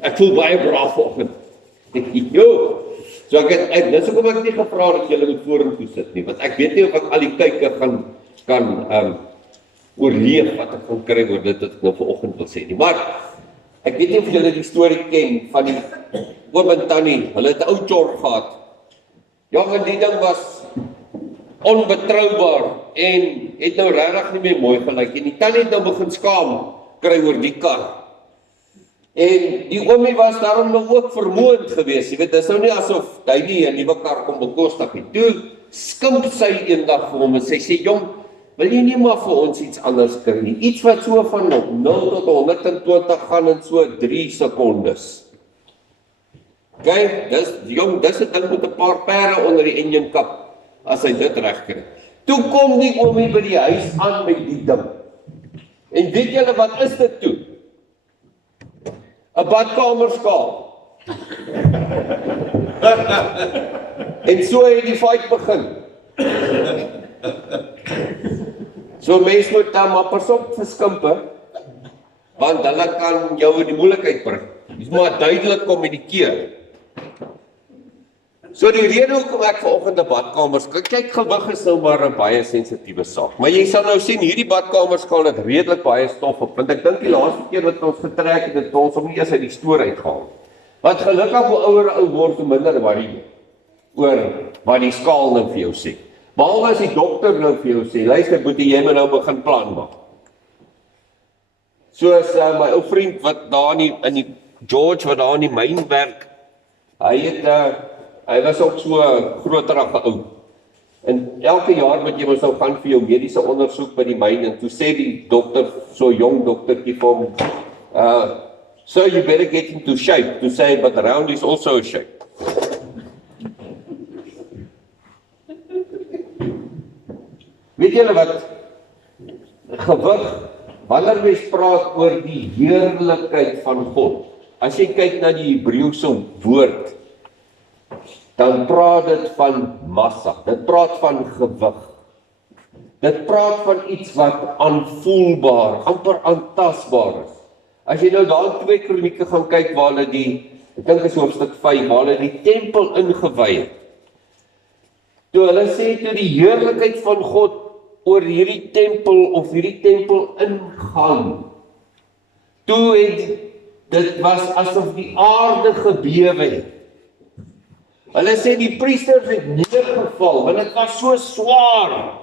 Ek voel baie braaf vanoggend. Jo. So dis hoekom ek nie gevra dat julle moet vorentoe sit nie, want ek weet nie of ek al die kykke kan oorleef wat ek gaan kry oor dit wat ek nou vanoggend wil sê nie. Maar ek weet nie of julle die storie ken van die oom en tannie, hulle het 'n ou tjor gehad. Ja, en die ding was onbetroubaar en het nou regtig nie meer mooi gelyk. En die tannie het nou begin skaam kry oor die kar. En die oomie was daarom nou ook vermoeiend geweest. Jy weet, dis nou nie asof hy nie 'n nuwe kar kon bekostig nie. Toe skimp sy eendag vir hom en sy sê, "Jong, wil jy nie maar vir ons iets anders kry nie? Iets wat so van 0 tot 120 gaan in so 3 sekondes." Okay, dis 'n ding met 'n paar pere onder die engine kap, as hy dit reg kry. Toe kom die oomie by die huis aan met die ding. En weet julle wat is dit toe? 'n badkamerskaal. En so het die fight begin. So mense moet dan maar pas op vir skimpe, want hulle kan jou in die moeilikheid bring. Jy moet maar duidelik kommunikeer. So die rede hoekom ek vanoggend 'n badkamerskaal, kyk, gewig is nou maar 'n baie sensitiewe saak. Maar jy sal nou sien, hierdie badkamerskaal het redelik baie stof op, want ek dink die laaste keer wat ons getrek het, het ons hom nie eens uit die stoor uitgehaal. Want gelukkig hoe ouer ou word, hoe minder worry oor wat die skaal nou vir jou sê. Behalwe as die dokter nou vir jou sê, luister boetie, jy moet nou begin plan maak. Soos my ou vriend wat daar in die George wat daar in die myn werk, hy was ook so groterige ou. En elke jaar moet jy mos nou gaan vir jou mediese ondersoek by die myn, en toe sê die dokter, so jong doktertjie vir hom, "So you better get into shape," to say, but round is also a shape. Weet julle wat? Gewig, wanneer mens praat oor die heerlikheid van God, as jy kyk na die Hebreëse woord, dan praat dit van massa, dit praat van gewig. Dit praat van iets wat aanvoelbaar, amper aantasbaar is. As jy nou daar in 2 Kronieke gaan kyk waar hulle ek dink is hoofstuk 5, waar hulle die tempel ingewy het. Toe hulle sê toe die heerlikheid van God oor hierdie tempel of hierdie tempel ingaan. Toe dit was asof die aarde gebewe het. Hulle sê die priesters het neergeval, want dit was so swaar.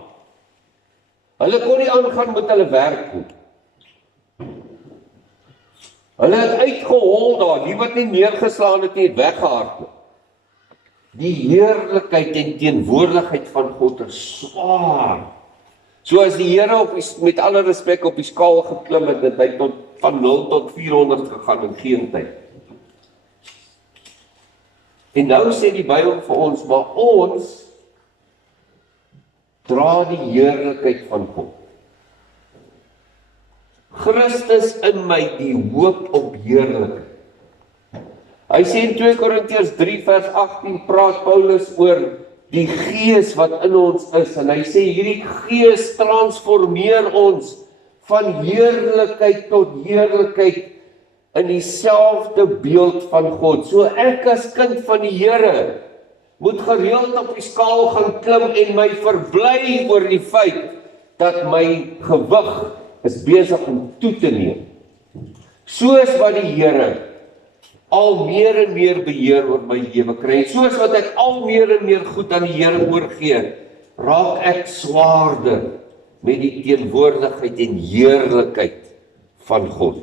Hulle kon nie aangaan met hulle werk nie. Hulle het uitgehol daar, die wat nie neergeslaan het nie, het weggehardloop. Die heerlikheid en teenwoordigheid van God is swaar. So as die Here met alle respek op die skaal geklim het, het hy van 0 tot 400 gegaan in geen tyd. En nou sê die Bybel vir ons, maar ons dra die heerlikheid van God. Christus in my, die hoop op heerlikheid. Hy sê in 2 Korintiërs 3 vers 18 praat Paulus oor die gees wat in ons is, en hy sê hierdie gees transformeer ons van heerlikheid tot heerlikheid in dieselfde beeld van God. So ek as kind van die Here moet gereeld op die skaal gaan klim en my verbly oor die feit dat my gewig is besig om toe te neem. Soos wat die Here al meer en meer beheer oor my lewe kry, soos wat ek al meer en meer goed aan die Here oorgee, raak ek swaarder met die teenwoordigheid en heerlikheid van God.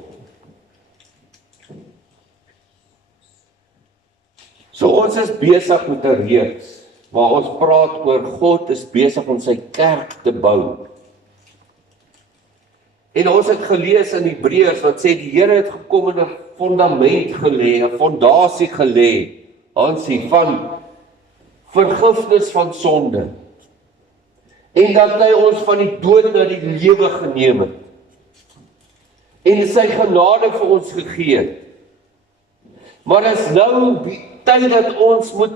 So ons is besig met 'n reeks waar ons praat oor God is besig om sy kerk te bou. En ons het gelees in Hebreërs wat sê die Here het gekom en 'n fondament gelê, 'n fondasie gelê, aansien van vergifnis van sonde. En dat hy ons van die dood na die lewe geneem het. En sy genade vir ons gegee het. Maar is nou tyd dat ons moet,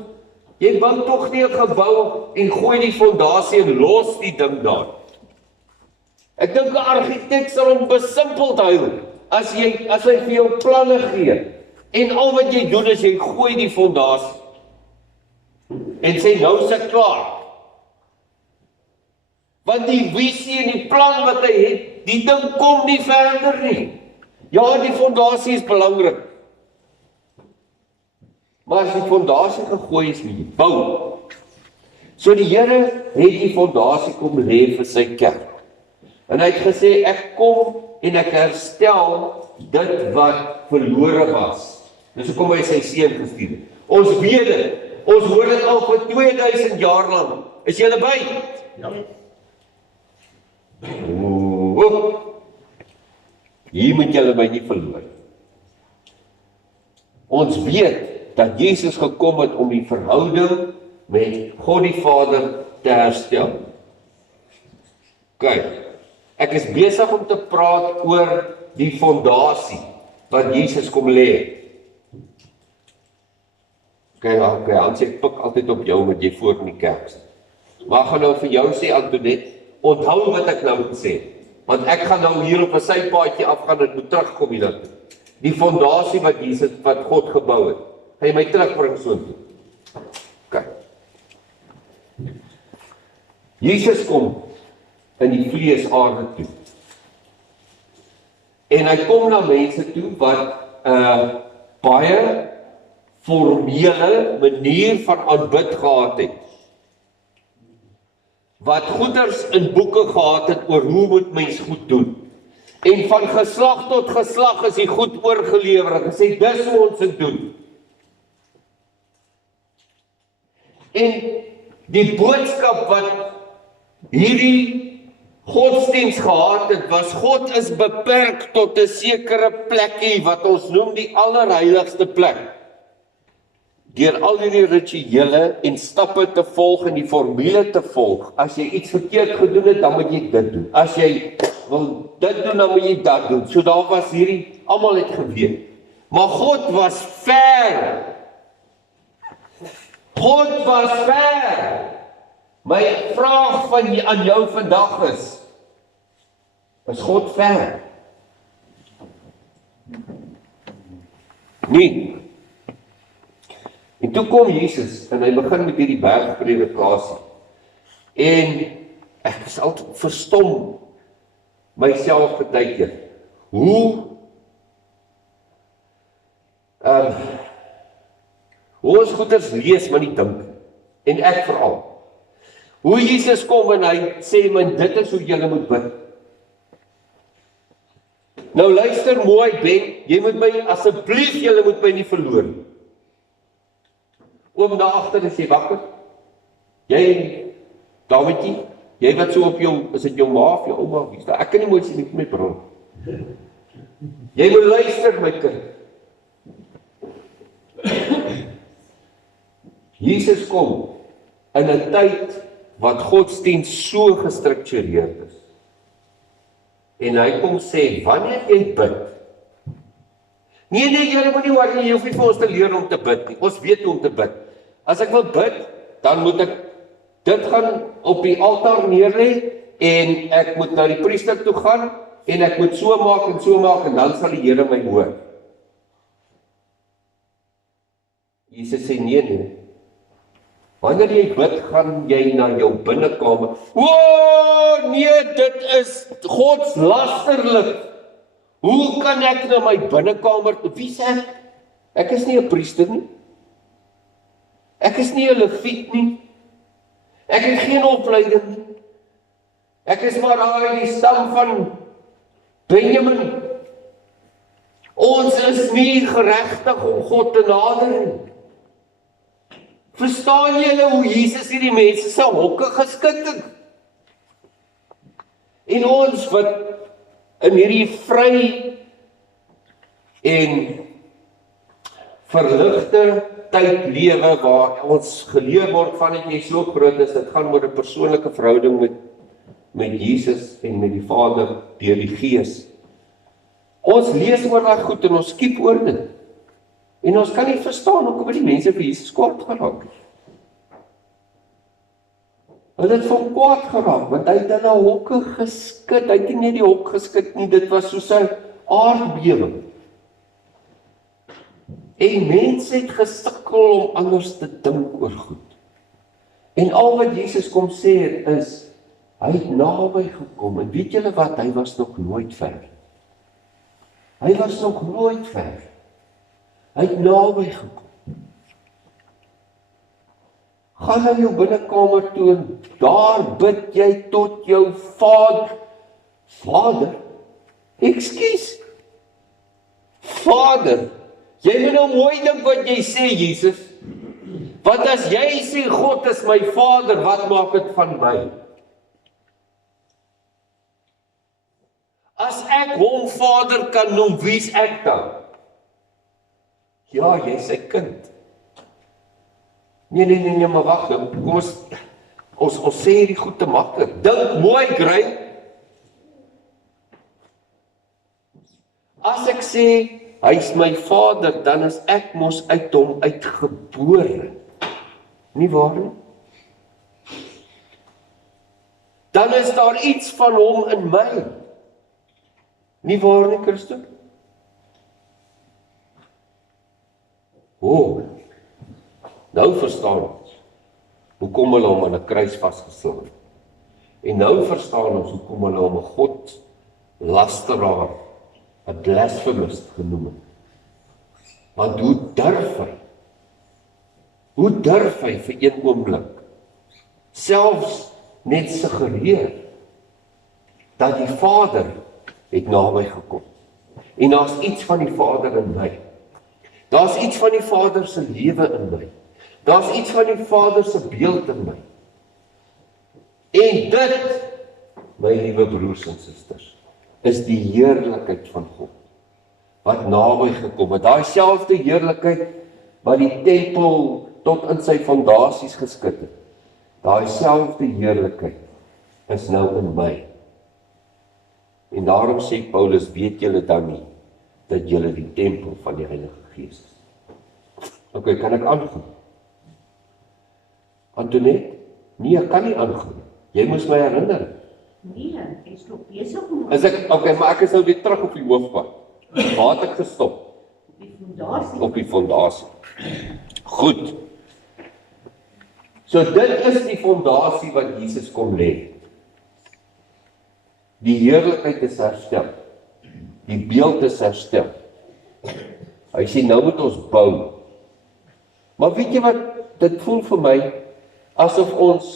jy bou tog nie 'n gebou en gooi die fondasie en los die ding daar. Ek dink 'n argitek sal hom besimpeld hou as hy vir jou planne gee En al wat jy doen is jy gooi die fondasie. En sê nou is dit klaar. Want die visie en die plan wat hy het, die ding kom nie verder nie. Ja, die fondasie is belangrik. Maar as die fondasie gegooi is, nie bou. So die Here het die fondasie kom lê vir sy kerk. En hy het gesê, ek kom en ek herstel dit wat verlore was. Dis hoekom hy sy seun gestuur het. Ons weet dit. Ons hoor dit al vir 2000 jaar lank. Is julle by? Ja. Hier moet julle my nie verloor. Ons weet dat Jesus gekom het om die verhouding met God die Vader te herstel. Kyk, ek is besig om te praat oor die fondasie wat Jesus kom lê. Okay, Hans, ek pik altyd op jou met jy voor in die kerk sit. Maar ek gaan nou vir jou sê, Antoinette, onthou wat ek nou gesê het. Want ek gaan nou hier op 'n sypaadjie afgaan en moet terugkom hiernatoe. Die fondasie wat Jesus, wat God gebou het, gaan jy my terugbring soontoe. Kyk. Jesus kom in die vlees aarde toe. En hy kom na mense toe wat baie formele manier van aanbid gehad het. Wat goeders in boeke gehad het oor hoe moet mens goed doen. En van geslag tot geslag is die goed oorgelewer en gesê dis hoe ons dit doen. En die boodskap wat hierdie godsdienst gehad het, was God is beperk tot 'n sekere plekkie wat ons noem die allerheiligste plek. Deur al hierdie rituele en stappe te volg en die formule te volg, as jy iets verkeerd gedoen het, dan moet jy dit doen. As jy wil dit doen, dan moet jy dat doen. So daar was hierdie, almal het geweet. Maar God was ver. God was ver. My vraag aan jou vandag is God ver? Nee. En toe kom Jesus en hy begin met hierdie bergpredikasie. En ek is altyd verstom myself partykeer. Hoe ons goeders lees, maar nie dink. En ek veral. Hoe Jesus kom en hy sê, man, dit is hoe julle moet bid. Nou luister mooi, Ben, jy moet my, asseblief, julle moet my nie verloor. Oom daar agter, is jy wakker? Jy, Dametjie, jy wat so op jou, is dit jou ma of jou ouma? Ek kan nie mooi sien, ek met bron. Jy moet luister, my kind. Jesus kom in 'n tyd wat godsdienst so gestruktureerd is. En hy kom sê, wanneer jy bid, nee, julle moet nie worry, jy hoef nie vir ons te leer om te bid nie. Ons weet hoe om te bid. As ek wil bid, dan moet ek dit gaan op die altaar neerlê en ek moet na die priester toe gaan en ek moet so maak en dan sal die Here my hoor. Jesus sê nee. Wanneer jy bid, gaan jy na jou binnekamer. O, nee, dit is godslasterlik. Hoe kan ek na my binnekamer toe? Wie sê ek? Ek is nie 'n priester nie. Ek is nie 'n leviet nie. Ek het geen opleiding nie. Ek is maar uit die stam van Benjamin. Ons is nie geregtig om God te nader nie. Verstaan julle hoe Jesus hierdie mense se hokke geskik het? En ons wat in hierdie vry en verligte tyd lewe waar ons geleer word van dat jy so groot is, dit gaan oor 'n persoonlike verhouding met Jesus en met die Vader deur die Gees. Ons lees oor daai goed en ons skiep oor dit. En ons kan nie verstaan hoekom die mense vir Jesus kwaad geraak het. Hulle het van kwaad geraak, want hy het hulle hokke geskit. Hy het nie net die hok geskit nie, dit was soos 'n aardbewing. En mense het gesukkel om anders te dink oor goed. En al wat Jesus kom sê het is, hy het naby gekom, en weet julle wat, hy was nog nooit ver. Hy was nog nooit ver. Hy het naby gekom. Gaan na jou binnekamer toe, en daar bid jy tot jou Vader. Vader? Ekskuus. Vader, jy moet nou mooi dink wat jy sê, Jesus. Want as jy sê, God is my Vader, wat maak dit van my? As ek hom Vader kan noem, wie is ek dan? Ja, jy is sy kind. Nee, maar wag, kom ons sê hierdie goed te maklik. Dink mooi, Grey. As ek sê, hy is my Vader, dan is ek mos uit hom uitgebore. Nie waar nie? Dan is daar iets van hom in my. Nie waar nie, Christo? Nou verstaan ons hoekom hulle hom aan 'n kruis vasgeslaan het. En nou verstaan ons hoekom hulle hom 'n godlasteraar, 'n blasphemous genoem het. Want hoe durf hy? Hoe durf hy vir een oomblik selfs net suggereer dat die Vader het naby gekom. En daar's iets van die Vader in my. Daar's iets van die Vader se lewe in my. Daar's iets van die Vader se beeld in my. En dit, my liewe broers en susters, is die heerlikheid van God wat naby gekom het. Daai selfde heerlikheid wat die tempel tot in sy fondasies geskit het. Daai selfde heerlikheid is nou in my. En daarom sê Paulus, weet julle dan nie dat julle die tempel van die Heilige Gees is. OK, kan ek aangaan? Antoinette? Nee, ek kan nie aangaan. Jy moes my herinner. Nee, ek is nog besig om... OK, maar ek is nou weer terug op die hoofpad. Waar het ek gestop? Op die fondasie. Op die fondasie. Goed. So dit is die fondasie wat Jesus kom lê. Die heerlikheid is herstel. Die beeld is herstel. Hy sê nou moet ons bou. Maar weet jy wat, dit voel vir my asof ons,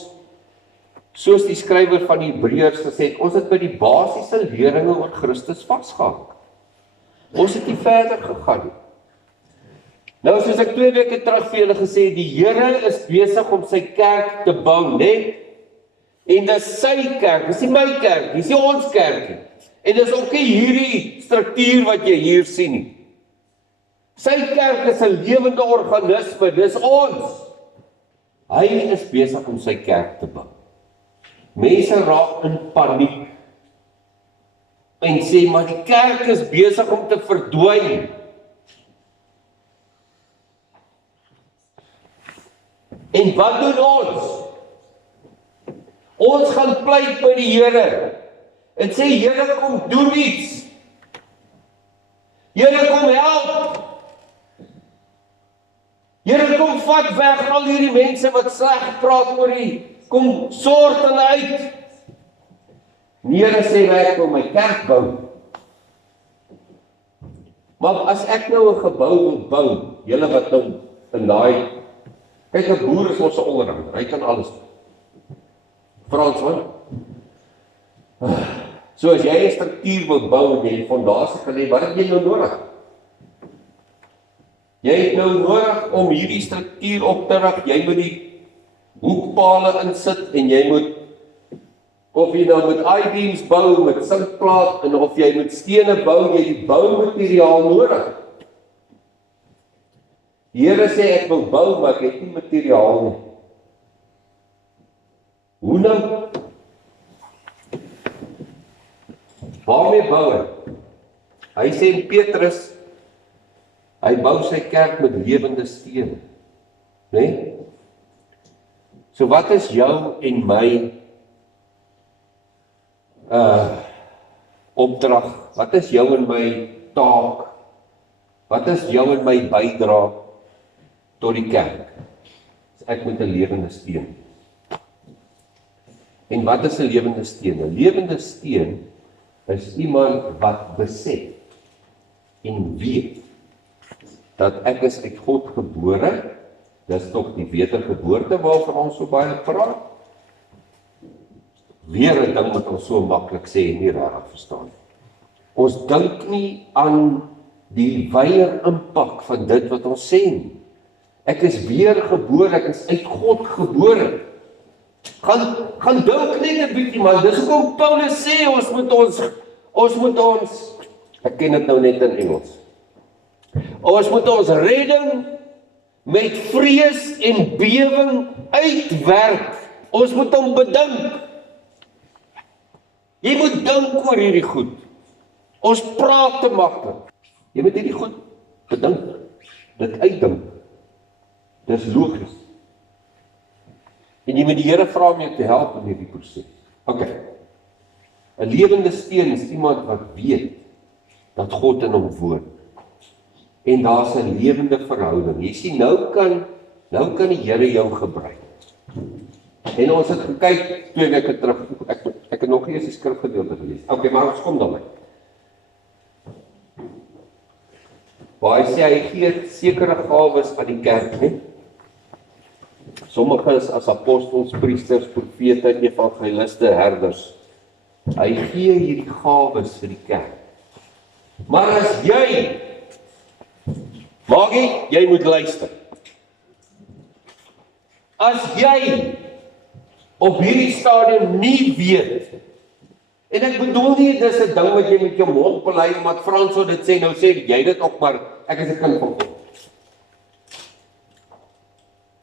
soos die skrywer van die Hebreërs gesê het, ons het by die basiese leringe oor Christus vasgehang. Ons het nie verder gegaan nie. Nou soos ek 2 weke terug vir julle gesê het, die Here is besig om sy kerk te bou, né? En dis sy kerk, dis nie my kerk, dis nie ons kerk nie. En dis ook nie hierdie struktuur wat jy hier sien nie. Sy kerk is 'n lewende organisme, dis ons. Hy is besig om sy kerk te bou. Mense raak in paniek en sê, maar die kerk is besig om te verdwyn. En wat doen ons? Ons gaan pleit by die Here en sê, Here, kom doen iets. Here, kom help. Here, kom vat weg al hierdie mense wat sleg praat oor U. Kom sort hulle uit. Die Here sê, ek wil my kerk bou. Maar as ek nou 'n gebou wil bou, julle wat nou in daai, kyk, 'n boer is ons 'n allrounder, hy kan alles. Fransman. So as jy 'n struktuur wil bou en jy die fondasie gelê, wat het jy nou nodig? Jy het nou nodig om hierdie struktuur op te rig, jy moet die hoekpale insit en jy moet, of jy nou met I-beams bou, met sinkplaat, en of jy met stene bou, jy die boumateriaal nodig. Die Here sê ek wil bou, maar ek het nie materiaal nie. Hoe nou? Waarmee bou hy? Hy sê in Petrus, hy bou sy kerk met lewende stene. Né? So wat is jou en my opdrag? Wat is jou en my taak Wat is jou en my bydra tot die kerk? Ek moet 'n lewende steen. En wat is 'n lewende steen? 'n Lewende steen is iemand wat besef en weet dat ek is uit God gebore. Dis tog die wedergeboorte waarvan ons so baie praat. Weer 'n ding wat ons so maklik sê en nie regtig verstaan nie. Ons dink nie aan die wyeer impak van dit wat ons sê nie. Ek is weergebore, ek is uit God gebore. Gaan dink net 'n bietjie man, dis hoekom Paulus sê ons moet ons, ek ken dit nou net in Engels. Ons moet ons redding met vrees en bewering uitwerk. Ons moet hom bedink. Jy moet dink oor hierdie goed. Ons praat te maklik. Jy moet hierdie goed bedink. Dit uitdink. Dis logies. En jy moet die Here vra om jou te help in hierdie proses. OK. 'n Lewende steen is iemand wat weet dat God in hom woon. En daar's 'n lewende verhouding. Jy sien, nou kan die Here jou gebruik. En ons het gekyk 2 weke terug. Ek het nog nie eens die skrifgedeelte gelees. OK, maar ons kom daarby. Waar hy sê hy gee sekere gawes aan die kerk, nie? Sommige is as apostels, priesters, profete, evangeliste, herders. Hy gee hierdie gawes vir die kerk. Maar as jy moet luister. As jy op hierdie stadium nie weet, en ek bedoel nie, dis 'n ding wat jy met jou mond bely, omdat Frans sou dit sê, nou sê jy dit ook, maar ek is 'n kind van God.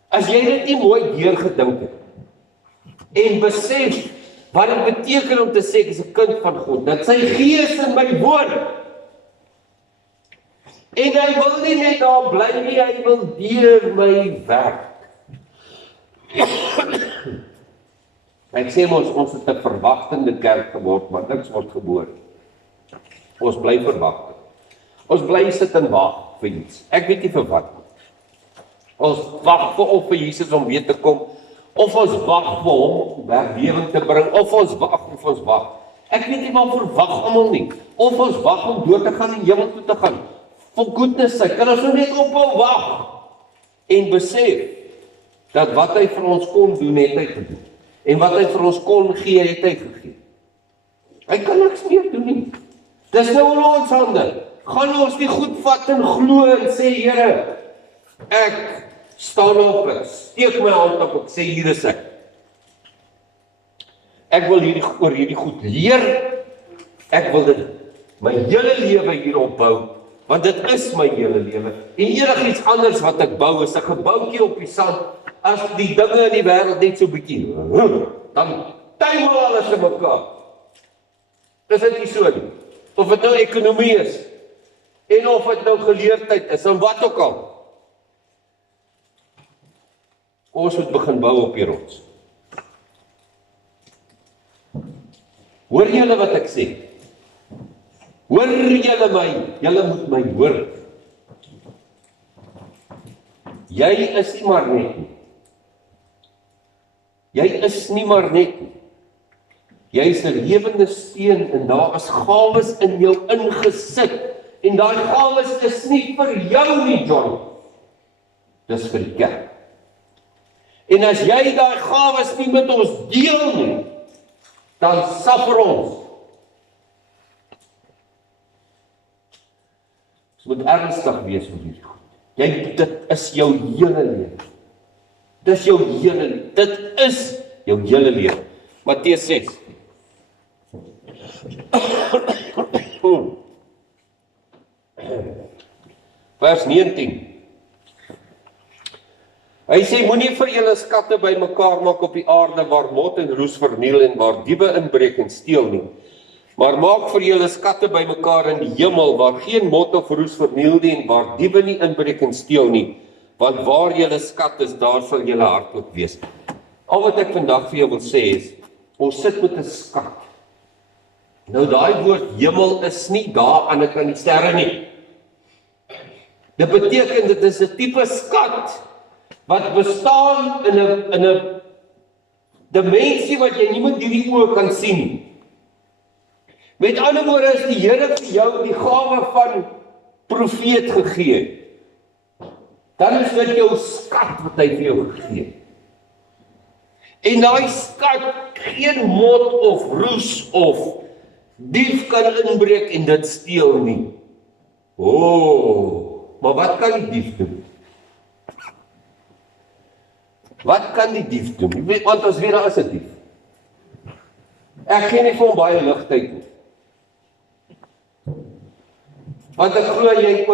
As jy dit nie mooi deurgedink het, en besef, wat dit beteken om te sê, ek is 'n kind van God, dat sy gees in my woon, en hy wil nie net daar bly nie, hy wil deur my werk. Ek sê ons het 'n verwagtende kerk geword, maar niks word gebore. Ons bly verwagtend. Ons bly sit en wag vir iets. Ek weet nie vir wat. Ons wag vir Jesus om weer te kom, of ons wag vir hom om herlewing te bring, of ons wag. Ek weet nie waarvoor wag almal nie. Of ons wag om dood te gaan en hemel toe te gaan. For goodness sake, kan ons nou net ophou wag en besef dat wat hy vir ons kon doen, het hy gedoen. En wat hy vir ons kon gee, het hy gegee. Hy kan niks meer doen nie. Dis nou in ons hande. Gaan ons nie goed vat en glo en sê, Here, ek staan op, ek steek my hand op, ek sê, hier is ek. Ek wil oor hierdie goed leer. Ek wil dit my hele lewe hierop bou, want dit is my hele lewe. En enigiets anders wat ek bou is 'n gebouetjie op die sand. As die dinge in die wêreld net so bietjie, dan tuimel alles in mekaar. Dis dit nie so nie. Of dit nou ekonomie is, en of dit nou geleerdheid is, en wat ook al. Ons moet begin bou op die rots. Hoor julle wat ek sê? Hoor julle my? Julle moet my hoor. Jy is nie maar net nie. Jy is nie maar net nie. Jy is 'n lewende steen en daar is gawes in jou ingesit. En daai gawes is nie vir jou nie, John. Dis vir die kerk. En as jy daai gawes nie met ons deel nie, dan suffer ons. Ons moet ernstig wees met hierdie goed. Dit is jou hele lewe. Dis jou hele lewe. Dit is jou hele lewe. Matteus 6. Vers 19. Hy sê, moenie vir julle skatte bymekaar maak op die aarde waar mot en roes verniel en waar diewe inbreek en steel nie. Maar maak vir julle skatte bymekaar in die hemel waar geen mot of roes verniel nie en waar diewe nie inbreek en steel nie. Want waar julle skat is, daar sal julle hart ook wees. Al wat ek vandag vir jou wil sê is, ons sit met 'n skat. Nou daai woord hemel is nie daar aan die sterre nie. Dit beteken dit is 'n tipe skat wat bestaan in 'n dimensie wat jy nie met hierdie oë kan sien nie. Met ander woorde is die Here vir jou die gawe van profeet gegee. Dan is dit jou skat wat hy vir jou gegee het. En daai skat, geen mot of roes of dief kan inbreek en dit steel nie. Maar wat kan die dief doen? Wat kan die dief doen? Want ons weet daar is 'n dief. Ek gee nie vir hom baie ligtheid nie. Want ek glo jy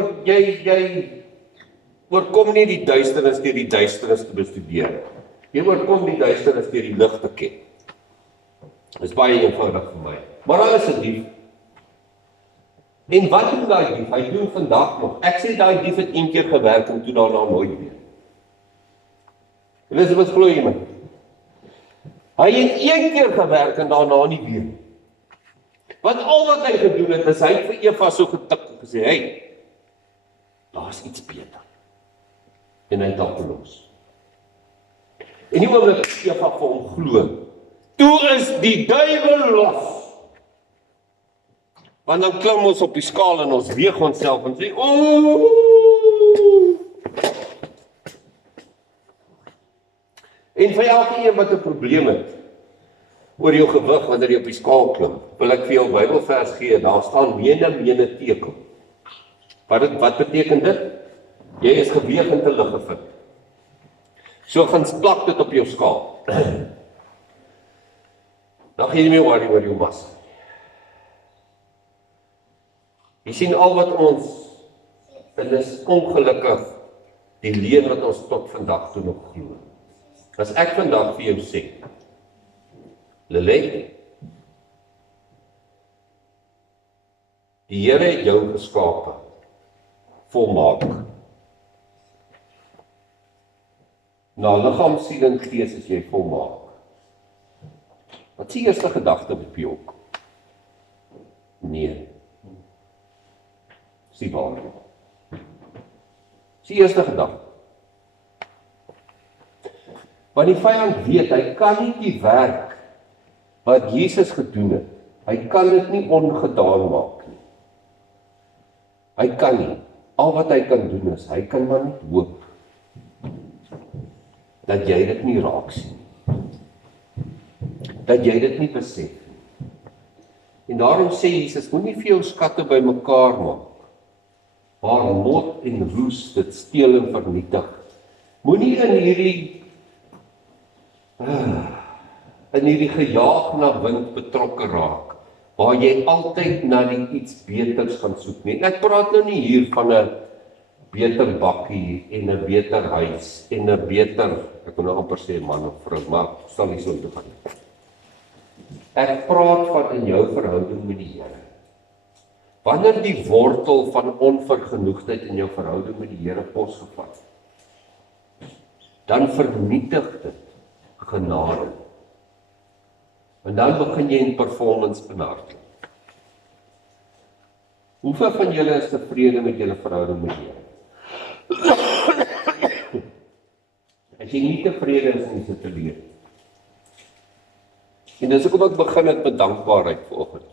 oorkom nie die duisternis deur die duisternis te bestudeer. Jy oorkom die duisternis deur die lig te ken. Dit is baie eenvoudig vir my. Maar daar is 'n dief. En wat doen daai dief? Hy doen vandag nog. Ek sê daai dief het een keer gewerk en toe daarna nooit weer. Elizabeth glo jy my? Hy het een keer gewerk en daarna nie weer. Want al wat hy gedoen het, is hy vir Eva so getik en gesê, hey, daar's iets beter. En hy het opgelos. En die oomblik Eva vir hom glo, toe is die duiwel los. Want dan klim ons op die skaal en ons weeg onsself en sê, En vir elke een wat 'n probleem het oor jou gewig wanneer jy op die skaal klim, wil ek vir jou Bybelvers gee, daar staan mene teken. Wat beteken dit? Jy is geweeg en te lig gevind. So gaan plak dit op jou skaal. Dan gaan jy nie meer worry oor jou massa. Jy sien al wat ons, en is ongelukkig die leuen wat ons tot vandag toe nog glo. As ek vandag vir jou sê, Lillet, die Here het jou geskape, volmaak. Na liggaam, siel en gees is jy volmaak. Wat is die eerste gedagte op jou? Nee. Dis nie waar nie. Dis die eerste gedagte. Want die vyand weet, hy kan nie die werk wat Jesus gedoen het, hy kan dit nie ongedaan maak nie. Hy kan nie. Al wat hy kan doen is, hy kan maar net hoop dat jy dit nie raak sien. Dat jy dit nie besef nie. En daarom sê Jesus, moenie vir jou skatte bymekaar maak, waar mot en roes dit steel en vernietig. Moenie in hierdie gejaag na wind betrokke raak, waar jy altyd na die iets beters gaan soek nie. Ek praat nou nie hier van 'n beter bakkie en 'n beter huis en 'n beter, ek wil nou amper sê man of vrou, maar sal nie so toe gaan nie. Ek praat van in jou verhouding met die Here. Wanneer die wortel van onvergenoegdheid in jou verhouding met die Here posgevat, dan vernietig dit genade. En dan begin jy in performance benadeel. Hoeveel van julle is tevrede met julle verhouding met die Here? As jy nie tevrede is, is dit te leer. En dis hoekom ek begin het met dankbaarheid vanoggend.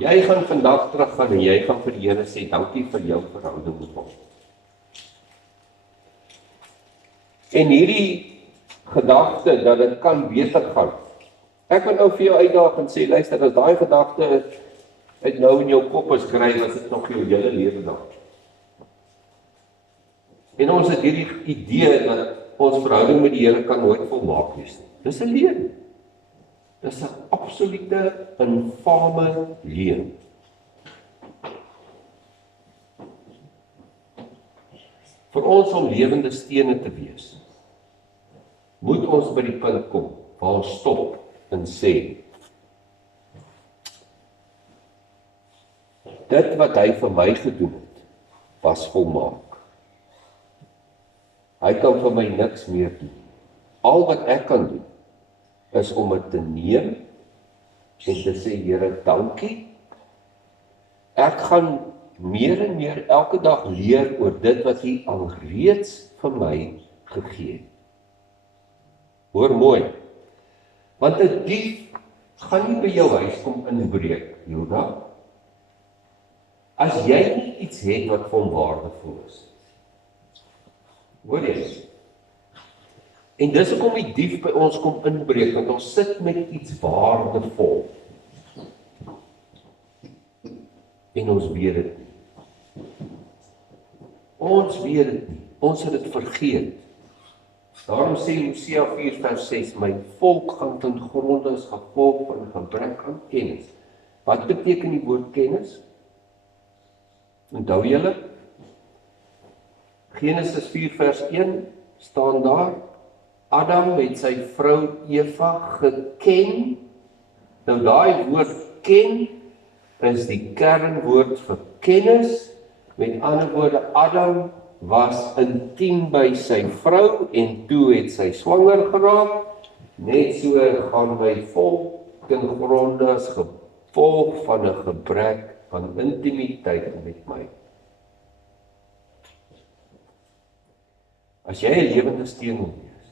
Jy gaan vandag teruggaan en jy gaan vir die Here sê, dankie vir jou verhouding met hom. En hierdie gedagte dat dit kan beter gaan. Ek wil nou vir jou uitdaag en sê, luister, as daai gedagte uit nou in jou kop is kry, as dit nog jou hele lewe daar. En ons het hierdie idee dat ons verhouding met die Here kan nooit volmaak wees nie. Dis 'n leuen. Dis 'n absolute infame leuen. Vir ons om lewende stene te wees, moet ons by die punt kom waar ons stop en sê, dit wat hy vir my gedoen het, was volmaak. Hy kan vir my niks meer doen. Al wat ek kan doen, is om dit te neem en te sê, Here, dankie. Ek gaan meer en meer elke dag leer oor dit wat hy alreeds vir my gegee het. Hoor mooi, want 'n dief gaan nie by jou huis kom inbreek, Hilda, as jy nie iets het wat vir hom waardevol is. Hoor jy? En dis hoekom die dief by ons kom inbreek, want ons sit met iets waardevol. En ons weet dit nie. Ons weet dit nie. Ons het dit vergeet. Daarom sê Hosea 4:6, my volk gaan ten gronde as gevolg van gebrek aan kennis. Wat beteken die woord kennis? Onthou julle? Genesis 4:1 staan daar, Adam het sy vrou Eva geken. Nou daai woord ken is die kernwoord vir kennis. Met ander woorde, Adam was intiem by sy vrou en toe het sy swanger geraak. Net so gaan my volk ten gronde as gevolg van 'n gebrek van intimiteit met my. As jy 'n lewende steen wil wees,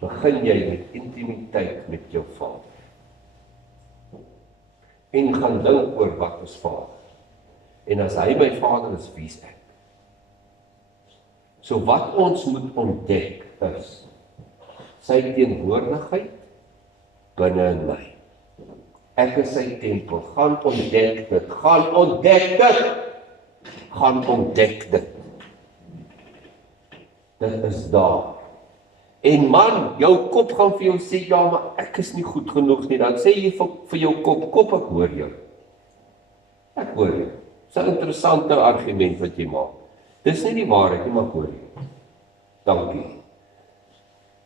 begin jy met intimiteit met jou Vader. En gaan dink oor wat is Vader. En as hy my Vader is, wie is ek? So wat ons moet ontdek is sy teenwoordigheid binne in my. Ek is sy tempel. Gaan ontdek dit. Gaan ontdek dit. Gaan ontdek dit. Dit is daar. En man, jou kop gaan vir jou sê, ja, maar ek is nie goed genoeg nie. Dan sê jy vir jou kop, ek hoor jou. Ek hoor jou. Dis 'n interessante argument wat jy maak. Dis nie die waarheid nie, maar hoor jy. Dankie.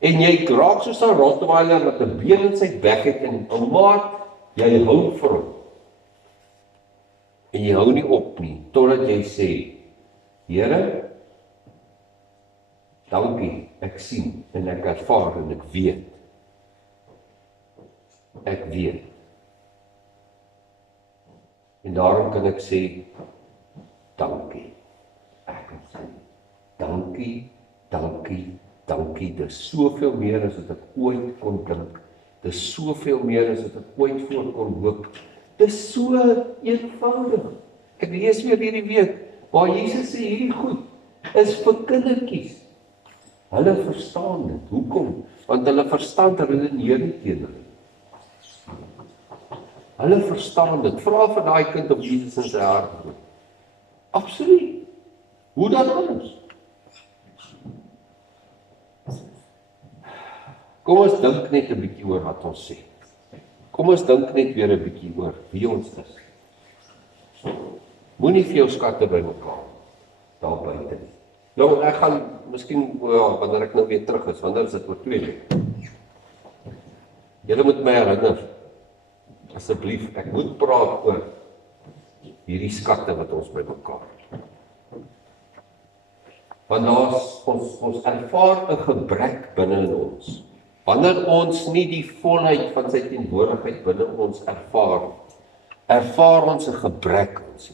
En jy raak soos 'n Rottweiler wat 'n been in sy bek het en 'n maat, jy hou vir hom. En jy hou nie op nie, totdat jy sê, Here, dankie, ek sien en ek ervaar en ek weet. Ek weet. En daarom kan ek sê, dankie. Ek kan sê, dankie, dankie, dankie. Dis soveel meer as wat ek ooit kon dink. Dis soveel meer as wat ek ooit voor kon hoop. Dis so eenvoudig. Ek lees weer hierdie week, waar Jesus sê hierdie goed is vir kindertjies. Hulle verstaan dit. Hoekom? Want hulle verstand redeneer nie teen hulle. Hulle verstaan dit. Vra vir daai kind of Jesus in sy hart het. Absoluut. Hoe dan anders? Kom ons dink net 'n bietjie oor wat ons sê. Kom ons dink net weer 'n bietjie oor wie ons is. Moenie vir jou skatte bymekaar daar buite nie. Nou, ek gaan miskien, wanneer ek nou weer terug is, wanneer is dit oor 2 weke? Julle moet my herinner, asseblief, ek moet praat oor hierdie skatte wat ons bymekaar het. Want ons ervaar 'n gebrek binne in ons. Wanneer ons nie die volheid van sy teenwoordigheid binne ons ervaar ons 'n gebrek ons.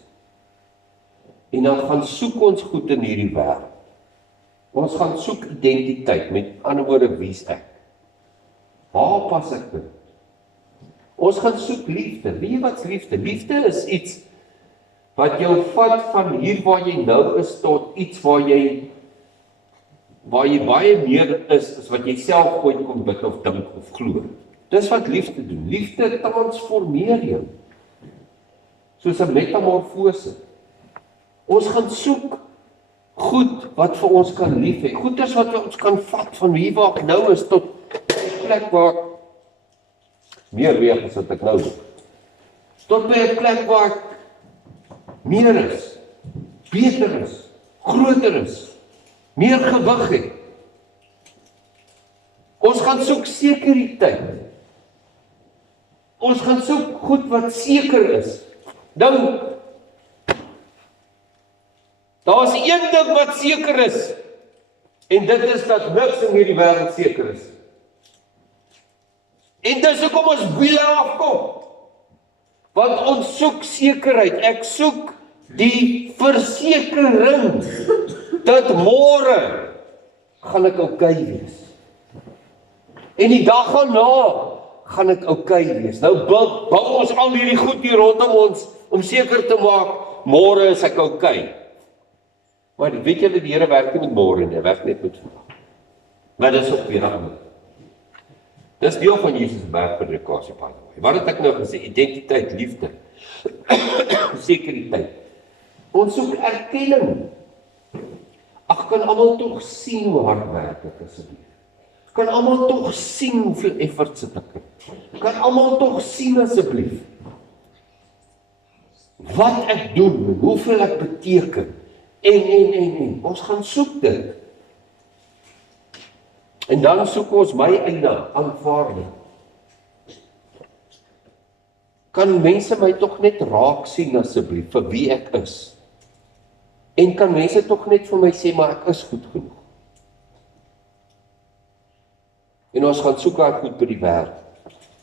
En dan gaan soek ons goed in hierdie wêreld. Ons gaan soek identiteit, met ander woorde, wie's ek? Waar pas ek in? Ons gaan soek liefde. Weet jy wat's liefde? Liefde is iets wat jou vat van hier waar jy nou is tot iets waar jy baie meer is as wat jy self ooit kon bid of dink of glo. Dis wat liefde doen. Liefde transformeer jou. Soos 'n metamorfose. Ons gaan soek goed wat vir ons kan lief hê. Goeders wat ons kan vat van hier waar ek nou is tot 'n plek waar ek meer weeg as wat ek nou doen. Tot by 'n plek waar ek meer is, beter is, groter is, meer gewig het. Ons gaan soek sekuriteit. Ons gaan soek goed wat seker is. Dink, daar's een ding wat seker is, en dit is dat niks in hierdie wêreld seker is. En dis hoekom ons wiele afkom. Want ons soek sekerheid. Ek soek Die versekering dat môre gaan ek oukei wees. En die dag daarna gaan ek oukei wees. Nou bou ons al hierdie goed hier rondom ons om seker te maak môre is ek oukei. Maar weet julle, die Here werk nie met môre nie, hy werk net met vandag. Maar dis op weer aan. Dis deel van Jesus se bergpredikasie by the way. Wat het ek nou gesê? Identiteit, liefde, sekuriteit. Ons soek erkenning. Ag, kan almal tog sien hoe hard werk ek asseblief. Kan almal tog sien hoeveel effort sit ek in. Kan almal tog sien asseblief wat ek doen, hoeveel ek beteken. En. Ons gaan soek dit. En dan soek ons my eie aanvaarding. Kan mense my tog net raak sien asseblief vir wie ek is? En kan mense tog net vir my sê, maar ek is goed genoeg? En ons gaan soek daar goed by die werk.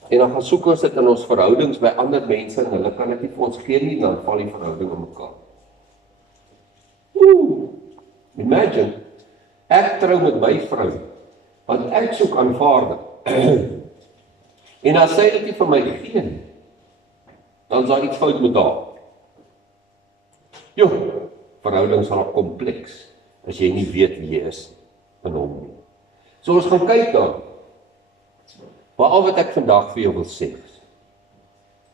En dan gaan soek ons dit in ons verhoudings by ander mense en hulle kan dit nie vir ons gee nie, dan val die verhouding in mekaar. Imagine, ek trou met my vrou, want ek soek aanvaarding. En as sy dit nie vir my gee nie, dan is daar iets fout met haar. Verhoudings raak kompleks, as jy nie weet wie jy is in hom nie. So ons gaan kyk dan. Maar al wat ek vandag vir jou wil sê is,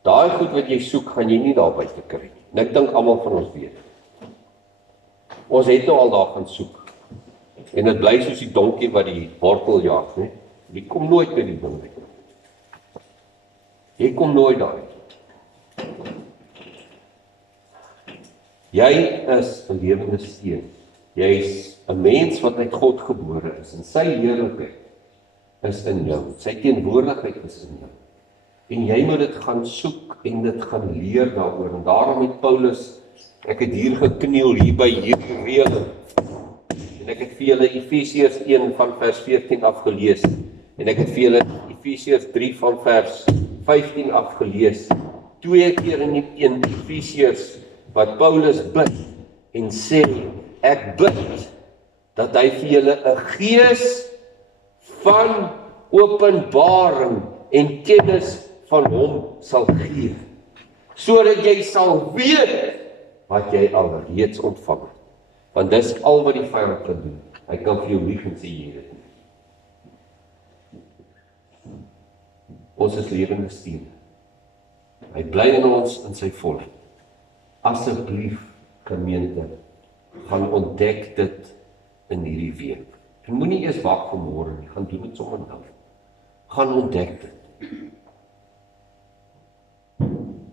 daai goed wat jy soek, gaan jy nie daar buite kry nie. En ek dink almal van ons weet. Ons het nou al daar gaan soek. En dit bly soos die donkie wat die wortel jag, né? Die kom nooit by die ding uit. Jy kom nooit daar uit. Jy is 'n lewende steen. Jy is 'n mens wat uit God gebore is en sy heerlikheid is in jou. Sy teenwoordigheid is in jou. En jy moet dit gaan soek en dit gaan leer daaroor. En daarom het Paulus, ek het hier gekniel hier by hierdie reël. En ek het vir julle Efesiërs 1 van vers 14 afgelees. En ek het vir julle Efesiërs 3 van vers 15 afgelees. 2 keer in die 1 Efesiërs wat Paulus bid en sê, ek bid dat hy vir julle 'n gees van openbaring en kennis van hom sal gee, sodat jy sal weet wat jy al reeds ontvang het. Want dis al wat die vyand kan doen. Hy kan vir jou lieg en sê jy het dit nie. Ons is lewende stene. Hy bly in ons in sy volheid. Asseblief, gemeente, gaan ontdek dit in hierdie week. En moenie eers wag vir môre nie, gaan doen dit sommer nou. Gaan ontdek dit.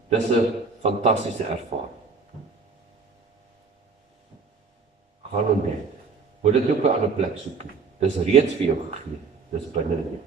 Dis 'n fantastiese ervaring. Gaan ontdek. Moet dit ook 'n ander plek soek nie. Dis reeds vir jou gegee. Dis binne in jou.